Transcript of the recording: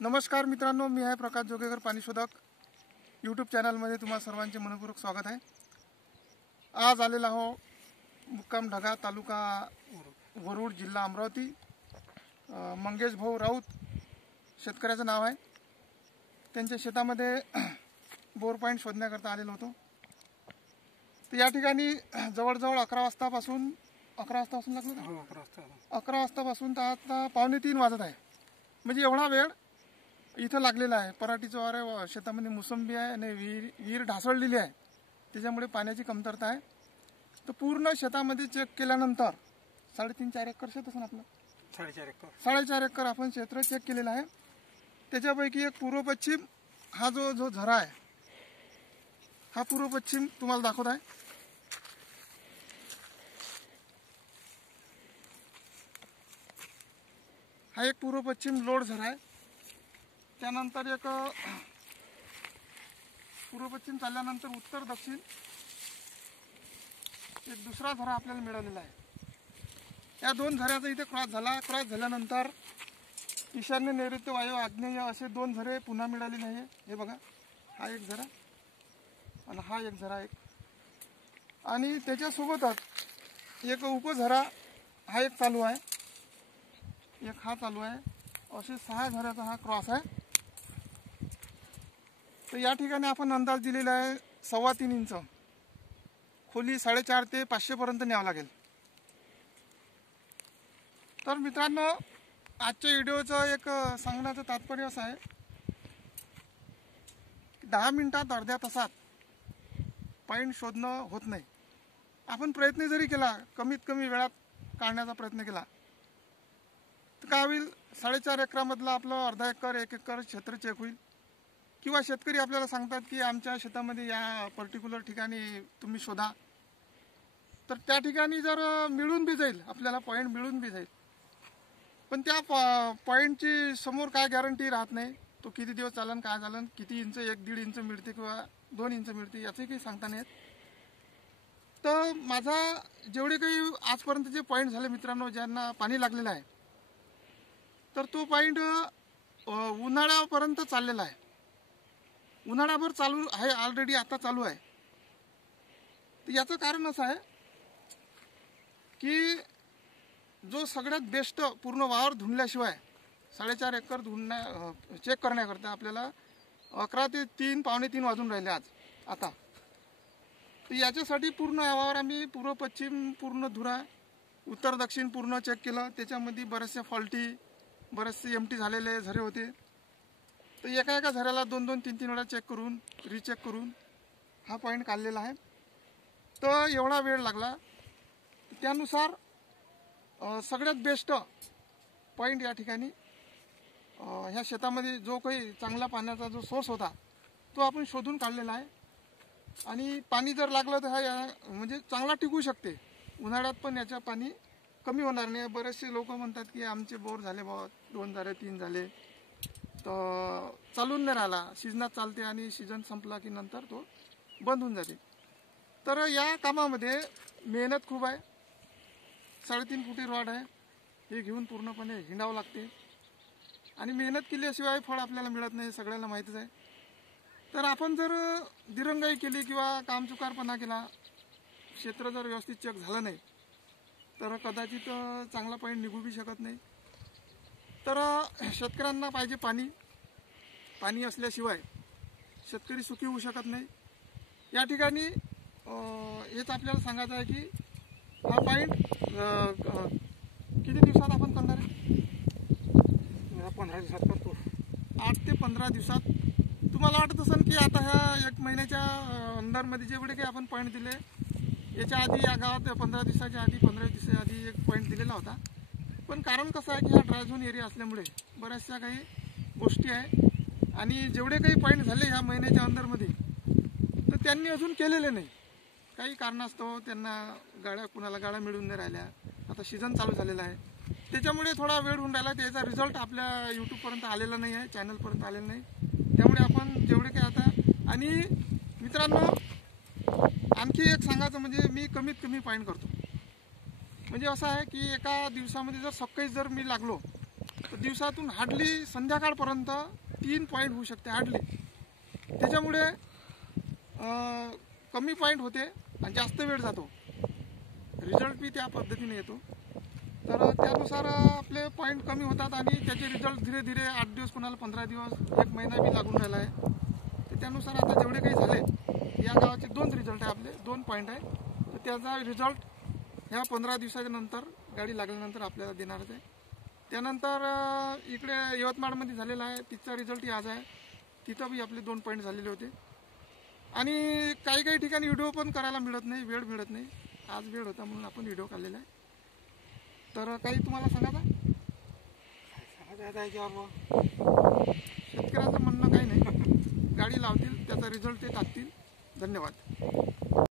नमस्कार मित्रांनो, मी आहे प्रकाश जोगेकर, पाणी शोधक यूट्यूब चॅनलमध्ये तुम्हा सर्वांचे मनपूर्वक स्वागत आहे। आज आलेला हो मुक्काम ढगा, तालुका वरुड, जिल्हा अमरावती। मंगेश भाऊ राऊत शेतकऱ्याचं नाव आहे। त्यांच्या शेतामध्ये बोर पॉईंट शोधण्याकरता आलेलो होतो। तर या ठिकाणी जवळजवळ 11 वाजतापासून लागलं 11 वाजतापासून तर आता 2:45 वाजत आहे। म्हणजे एवढा वेळ इथं लागलेला आहे। पराठीचं वारे, शेतामध्ये मोसंबी आहे आणि विहीर ढासळलेली आहे, त्याच्यामुळे पाण्याची कमतरता आहे। तर पूर्ण शेतामध्ये चेक केल्यानंतर 3.5-4 एकर शेत असेल आपलं, 4.5 एकर आपण क्षेत्र चेक केलेलं आहे। त्याच्यापैकी एक पूर्व पश्चिम हा जो झरा आहे, हा पूर्व पश्चिम तुम्हाला दाखवत आहे। हा एक पूर्व पश्चिम लोड झरा आहे। त्यानंतर एक पूर्व पश्चिम चालल्यानंतर उत्तर दक्षिण एक दुसरा झरा आपल्याला मिळालेला आहे। या दोन झऱ्याचा इथे क्रॉस झाला। क्रॉस झाल्यानंतर ईशान्य, नैऋत्य, वायव्य, आग्नेय असे 2 झरे पुन्हा मिळालेले आहे। हे बघा, हा एक झरा आणि हा एक झरा एक, आणि त्याच्यासोबतच एक उपझरा हा एक चालू आहे, एक हा चालू आहे। असे 6 झऱ्याचा हा क्रॉस आहे। तर या ठिकाणी आपण अंदाज दिलेला आहे 3.25 इंच खोली, 4.5 ते 500 पर्यंत न्यावं लागेल। तर मित्रांनो, आजच्या व्हिडिओचं एक सांगण्याचं तात्पर्य असं आहे, 10 मिनिटात, अर्ध्या तासात पॉईंट शोधणं होत नाही। आपण प्रयत्न जरी केला, कमीत कमी वेळात काढण्याचा प्रयत्न केला, तर काय होईल, 4.5 एकरामधलं आपलं अर्धा एकर, 1 एकर क्षेत्र चेक होईल। किंवा शेतकरी आपल्याला सांगतात की आमच्या शेतामध्ये या पर्टिक्युलर ठिकाणी तुम्ही शोधा, तर त्या ठिकाणी जर मिळून बी जाईल, आपल्याला पॉईंट मिळून बी जाईल, पण त्या पॉईंटची समोर काय गॅरंटी राहत नाही, तो किती दिवस चालन, काय चालन, किती इंच, 1-1.5 इंच मिळते किंवा 2 इंच मिळते, याचंही काही सांगता नाही येत। तर माझा जेवढे काही आजपर्यंत जे पॉईंट झाले मित्रांनो, ज्यांना पाणी लागलेलं आहे, तर तो पॉईंट उन्हाळ्यापर्यंत चाललेला आहे। उन्हाळ्याभर चालू आहे, ऑलरेडी आता चालू आहे। तर याचं कारण असं आहे की जो सगळ्यात बेस्ट पूर्ण वावर धुंडल्याशिवाय 4.5 एकर चेक करण्याकरता आपल्याला 11 ते 3, 2:45 वाजून राहिले आज आता। तर याच्यासाठी पूर्ण वावर आम्ही पूर्व पश्चिम पूर्ण धुरा, उत्तर दक्षिण पूर्ण चेक केलं। त्याच्यामध्ये बरेचसे फॉल्टी, बरेचसे एमटी झालेले झरे होते। तर एका झऱ्याला 2-2, 3-3 वेळा चेक करून, रिचेक करून हा पॉईंट काढलेला आहे। तर एवढा वेळ लागला। त्यानुसार सगळ्यात बेस्ट पॉईंट या ठिकाणी ह्या शेतामध्ये जो काही चांगला पाण्याचा जो सोर्स होता, तो आपण शोधून काढलेला आहे। आणि पाणी जर लागलं तर हा म्हणजे चांगला टिकू शकते। उन्हाळ्यात पण याचं पाणी कमी होणार नाही। बरेचसे लोक म्हणतात की आमचे बोर झाले बा, 2 झाले, 3 झाले, तर चालून नाही राहिला, सीजनात चालते आणि सीजन संपला की नंतर तो बंद होऊन जाते। तर या कामामध्ये मेहनत खूप आहे। 3.5 फुटी रॉड आहे, हे घेऊन पूर्णपणे हिंडावं लागते, आणि मेहनत केल्याशिवाय फळ आपल्याला मिळत नाही, सगळ्यांना माहीतच आहे। तर आपण जर दिरंगाई केली किंवा कामचुकारपणा केला, क्षेत्र जर व्यवस्थित चेक झालं नाही, तर कदाचित चांगला पॉईंट निघू बी शकत नाही। तर शेतकऱ्यांना पाहिजे पाणी, पाणी असल्याशिवाय शेतकरी सुखी होऊ शकत नाही। या ठिकाणी हेच आपल्याला सांगायचं आहे की हा पॉईंट किती दिवसात आपण करणार आहे? 15 दिवसात करतो। 8 ते 15 दिवसात। तुम्हाला वाटत असेल की आता ह्या 1 महिन्याच्या अंदरमध्ये जेवढे काही आपण पॉईंट दिले, याच्या आधी या गावात 15 दिवसाच्या आधी, 15 दिवसाच्या आधी एक पॉईंट दिलेला होता। पण कारण कसं आहे की हा ड्राय झोन एरिया असल्यामुळे बऱ्याचशा काही गोष्टी आहे, आणि जेवढे काही पॉईंट झाले ह्या महिन्याच्या अंदरमध्ये, तर त्यांनी अजून केलेले नाही। काही कारणास्तव त्यांना कुणाला गाड्या मिळून नाही राहिल्या। आता सीझन चालू झालेला आहे, त्याच्यामुळे थोडा वेळ होऊन राहिला। त्याचा रिझल्ट आपल्या यूट्यूबपर्यंत आलेला नाही आहे, चॅनलपर्यंत आलेला नाही। त्यामुळे आपण जेवढे काही आता, आणि मित्रांनो आणखी एक सांगायचं म्हणजे मी कमीत कमी पॉईंट करतो। म्हणजे असं आहे की एका दिवसामध्ये जर सकाळी जर मी लागलो तर दिवसातून हार्डली संध्याकाळपर्यंत 3 पॉईंट होऊ शकते हार्डली. त्याच्यामुळे कमी पॉईंट होते आणि जास्त वेळ जातो. रिझल्ट बी त्या पद्धतीने येतो. तर त्यानुसार आपले पॉईंट कमी होतात आणि त्याचे रिझल्ट धीरे धीरे 8 दिवस, कोणाला 15 दिवस, 1 महिना बी लागून राहिला आहे. तर त्यानुसार आता जेवढे काही झाले, या गावाचे 2 रिझल्ट आहे आपले, 2 पॉईंट आहे. तर त्याचा रिझल्ट ह्या 15 दिवसाच्या नंतर, गाडी लागल्यानंतर आपल्याला देणारच आहे. त्यानंतर इकडे यवतमाळमध्ये झालेला आहे, तिथचा रिझल्टही आज आहे. तिथं बी आपले 2 पॉईंट झालेले होते. आणि काही काही ठिकाणी व्हिडिओ पण करायला मिळत नाही, वेळ मिळत नाही. आज वेळ होता म्हणून आपण व्हिडिओ काढलेला आहे. तर काही तुम्हाला सांगायचं शेतकऱ्यांचं म्हणणं काही नाही, गाडी लावतील, त्याचा रिझल्ट ते टाकतील. धन्यवाद.